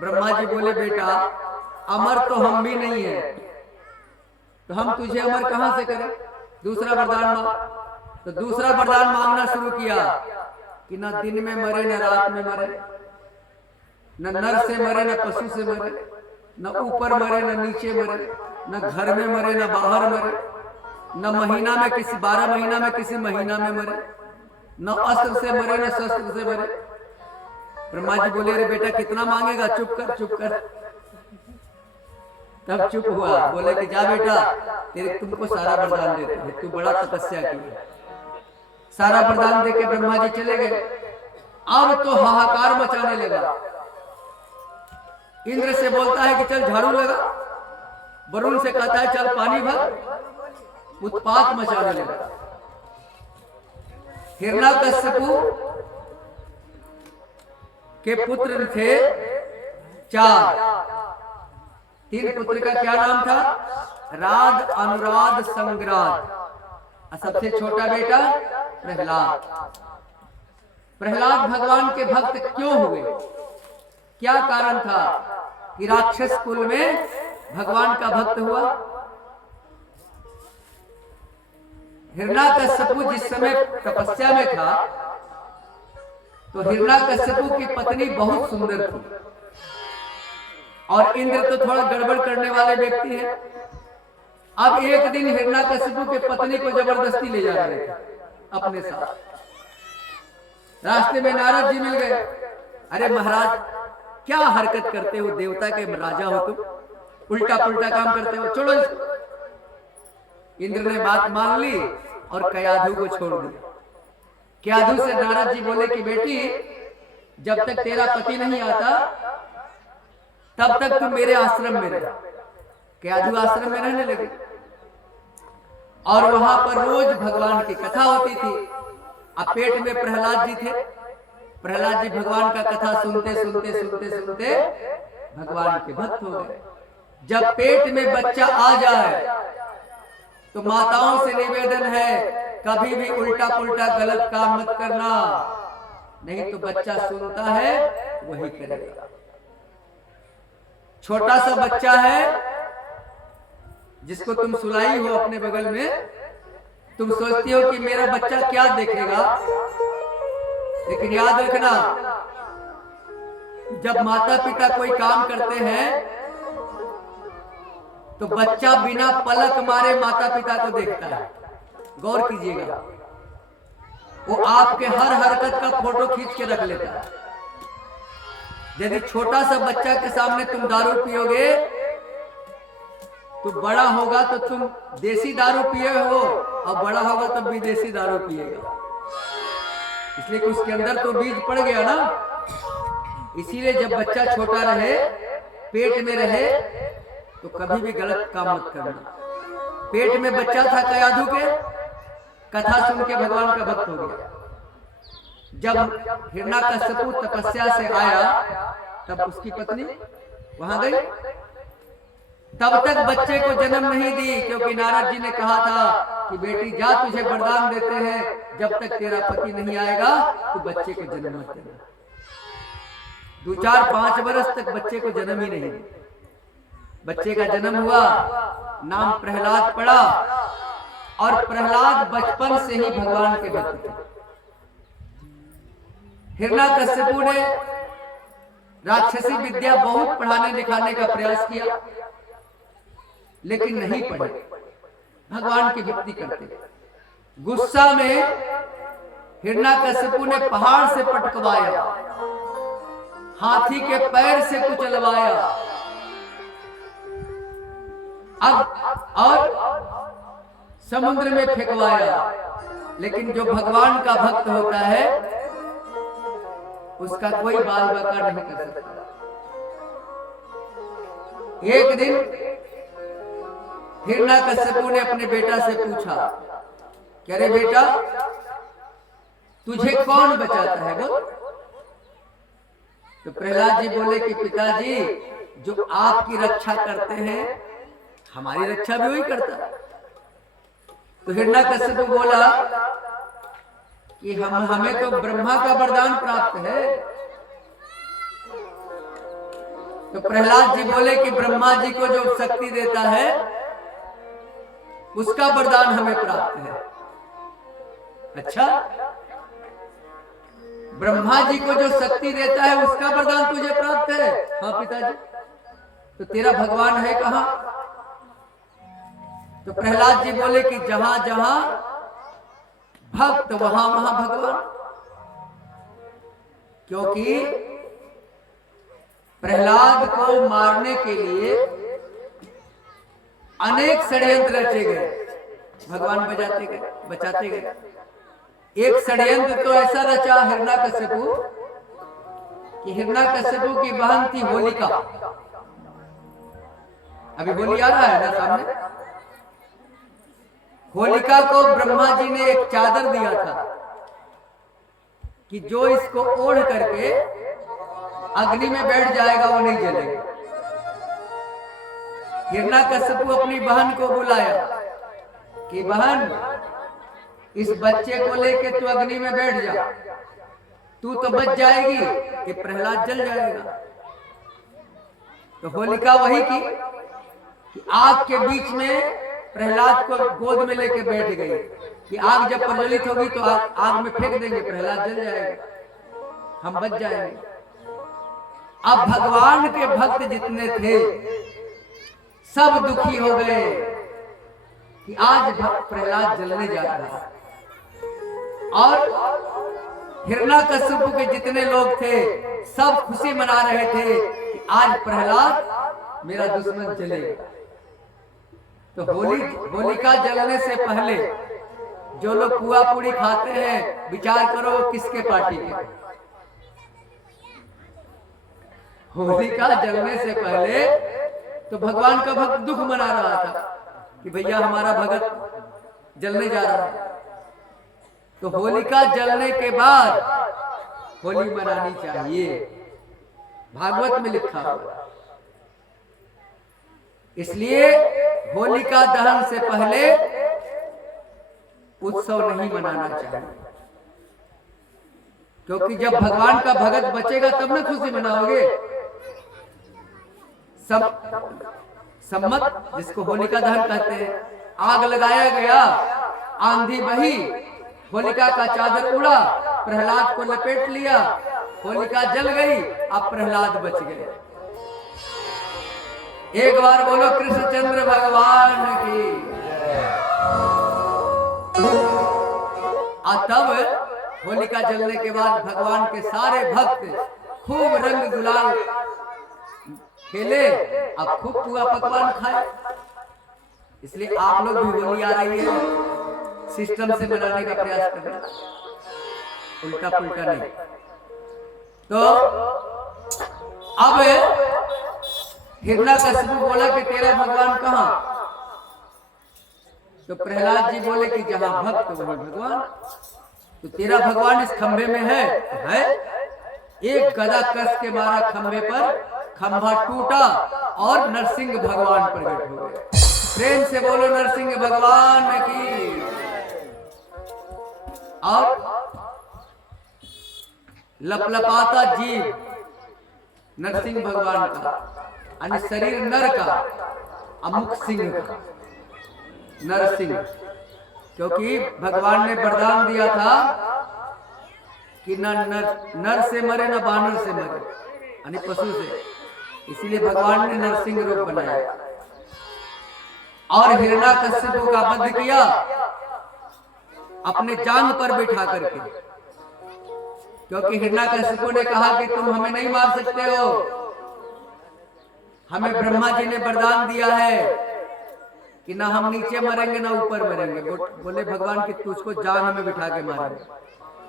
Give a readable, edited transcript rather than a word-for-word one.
ब्रह्मा जी बोले बेटा अमर तो हम भी नहीं है, तो हम तुझे अमर कहां से करें, दूसरा वरदान मांग। तो दूसरा वरदान मांगना शुरू किया कि न दिन में मरे न रात में मरे, न नर से मरे न पशु से मरे, न ऊपर मरे न नीचे मरे, न घर में मरे न बाहर मरे, न महीना में किसी 12 महीना में किसी महीना में मरे, न अस्त्र से मरे न शस्त्र से मरे। ब्रह्मा जी बोले अरे बेटा कितना मांगेगा, चुप कर चुप कर। तब चुप हुआ, बोले कि जा बेटा तेरे तुमको सारा वरदान देते हैं, तू बड़ा तपस्या की। सारा वरदान देके ब्रह्मा जी चले गए। अब तो हाहाकार मचाने लगा। इंद्र से बोलता है कि चल झाड़ू लगा, वरुण से कहता है चल पानी भर, उत्पात मचाने लगा। हिरण्यकश्यपु के पुत्र थे 4, 3 पुत्र का क्या नाम था, राध, अनुराध, संग्राद, और सबसे छोटा बेटा प्रहलाद। प्रहलाद भगवान के भक्त क्यों हुए, क्या कारण था कि राक्षस कुल में भगवान का भक्त हुआ। हिरण्यकश्यपु जिस समय तपस्या में था तो हिरण्यकश्यपु की पत्नी बहुत सुंदर थी, और इंद्र तो थोड़ा गड़बड़ करने वाले व्यक्ति हैं। अब एक दिन हिरण्यकश्यपु की पत्नी को जबरदस्ती ले जा रहे थे अपने साथ। रास्ते में नारद जी मिल गए। अरे महाराज क्या हरकत करते हो, देवता के राजा हो तुम, उल्टा पुल्टा काम करते हो, छोड़ो इसको। इंद्र ने बात मान ली और कयाधु को छोड़ दिया। कयाधु से नारद जी बोले कि बेटी जब तक तेरा पति नहीं आता तब तक तुम मेरे आश्रम में रह। कयाधु आश्रम में रहने लगे और वहां पर रोज भगवान की कथा होती थी। अब पेट में प्रहलाद जी थे। प्रहलाद जी भगवान का कथा सुनते सुनते सुनते सुनते भगवान के भक्त हो गए। जब पेट में बच्चा आ जाए तो माताओं से निवेदन है कभी भी उल्टा पुल्टा गलत काम मत करना, नहीं तो बच्चा सुनता है वही करेगा। छोटा सा बच्चा है जिसको तुम सुलाई हो अपने बगल में, तुम सोचती हो कि मेरा बच्चा क्या देखेगा, लेकिन याद रखना जब माता पिता कोई काम करते हैं तो बच्चा बिना पलक मारे माता पिता को देखता है। गौर कीजिएगा, वो आपके हर हरकत का फोटो खींच के रख लेता है। यदि छोटा सा बच्चा के सामने तुम दारू पियोगे तो बड़ा होगा तो तुम देसी दारू पिए हो और बड़ा होगा तब विदेशी दारू पिएगा, इसलिए कि उसके अंदर तो बीज पड़ गया ना। इसीलिए जब बच्चा छोटा रहे, पेट में रहे, तो कभी भी गलत काम मत करना। पेट में बच्चा था कयाधु के, कथा सुन के भगवान का भक्त हो गया। जब हिरण्यकश्यपु तपस्या से आया तब उसकी पत्नी वहां गई। तब तक बच्चे को जन्म नहीं दी, क्योंकि नारद जी ने कहा था कि बेटी जा तुझे वरदान देते हैं जब तक तेरा पति नहीं आएगा तो बच्चे को जन्म मत देना। 2, 4, 5 वर्ष तक बच्चे को जन्म ही नहीं दी। बच्चे का जन्म हुआ, नाम प्रहलाद पड़ा, और प्रहलाद बचपन से ही भगवान के भक्त थे। हिरण्यकश्यपु ने राक्षसी विद्या बहुत पढ़ाने लिखाने का प्रयास किया, लेकिन नहीं पढ़े, भगवान की भक्ति करते। गुस्सा में हिरण्यकश्यपु ने पहाड़ से पटकवाया, हाथी के पैर से कुचलवाया, अब और समुद्र में फेंकवाया। लेकिन जो भगवान का भक्त होता है उसका कोई बाल बाका नहीं कर सकता। एक दिन हिरण्यकश्यपु ने अपने बेटा से पूछा कि अरे बेटा तुझे कौन बचाता है बोल। तो प्रहलाद जी बोले कि पिताजी जो आपकी रक्षा करते हैं हमारी रक्षा भी वही करता है। तो हिरण्यकश्यपु बोला कि हमें तो ब्रह्मा का वरदान प्राप्त है, तो प्रहलाद जी बोले कि ब्रह्मा जी को जो शक्ति देता है उसका वरदान हमें प्राप्त है। अच्छा, ब्रह्मा जी को जो शक्ति देता है उसका वरदान तुझे प्राप्त है? हाँ पिताजी। तो तेरा भगवान है कहां? तो प्रहलाद जी बोले कि जहां जहां भक्त वहां वहां भगवान। क्योंकि प्रहलाद को मारने के लिए अनेक षड्यंत्र रचे गए, भगवान बचाते गए। एक षड्यंत्र तो ऐसा रचा हिरण्यकश्यपु कि हिरण्यकश्यपु की बहन थी होलिका। अभी होली आ रहा है ना सामने। होलिका को ब्रह्मा जी ने एक चादर दिया था कि जो इसको ओढ़ करके अग्नि में बैठ जाएगा वो नहीं जलेगा। हिरण्यकश्यपु अपनी बहन को बुलाया कि बहन, इस बच्चे को लेके तू अग्नि में बैठ जा, तू तो बच जाएगी कि प्रहलाद जल जाएगा। तो होलिका वही की कि आग के बीच में प्रहलाद को गोद में लेके बैठ गई कि आग जब प्रज्वलित होगी तो आग में फेंक देंगे, प्रहलाद जल जाएगा, हम बच जाएंगे। अब भगवान के भक्त जितने थे सब दुखी हो गए कि आज प्रहलाद जलने जा रहा है। और हिरण्यकश्यपु के जितने लोग थे सब खुशी मना रहे थे कि आज प्रहलाद मेरा दुश्मन जलेगा। तो होलिका जलने से पहले जो लोग पुआ पूड़ी खाते हैं, विचार करो किसके पार्टी के? होलिका जलने से पहले तो भगवान का भक्त दुख मना रहा था कि भैया हमारा भगत जलने जा रहा है। तो होलिका जलने के बाद होली मनानी चाहिए, भागवत में लिखा हुआ। इसलिए होलिका दहन से पहले उत्सव नहीं मनाना चाहिए, क्योंकि जब भगवान का भगत बचेगा तब ना खुशी मनाओगे। सम्मत जिसको होलिका दहन कहते हैं, आग लगाया गया, आंधी बही, होलिका का चादर उड़ा, प्रहलाद को लपेट लिया, होलिका जल गई, अब प्रहलाद बच गए। एक बार बोलो कृष्णचंद्र भगवान की। और तब होलिका जलने के बाद भगवान के सारे भक्त खूब रंग गुलाल खेले, अब खूब पुआ पकवान खाए। इसलिए आप लोग भी होली आ रही है, सिस्टम से मनाने का प्रयास करना, उल्टा पुल्टा नहीं। तो अब हिरण्यकश्यपु बोला कि तेरा भगवान कहां? तो प्रहलाद जी बोले कि जहां भक्त वहीं भगवान। तो तेरा भगवान इस खंभे में है? तो है। एक गदा कस के मारा खंभे पर, खंभा टूटा और नरसिंह भगवान प्रकट हो गए। प्रेम से बोलो नरसिंह भगवान की। और लपलपाता जीव नरसिंह भगवान का, यानी शरीर नर का, अमुक सिंह का, नरसिंह। क्योंकि भगवान ने वरदान दिया था कि न नर से मरे न बानर से मरे, यानी पशु से। इसीलिए भगवान ने नरसिंह रूप बनाया और हिरण्यकश्यपु का वध किया अपने जांग पर बैठा करके। क्योंकि हिरण्यकश्यपु ने कहा कि तुम हमें नहीं मार सकते हो, हमें ब्रह्मा जी ने वरदान दिया है कि ना हम नीचे मरेंगे ना ऊपर मरेंगे। बोले भगवान कि तुझको जांग में बिठा के मारेंगे।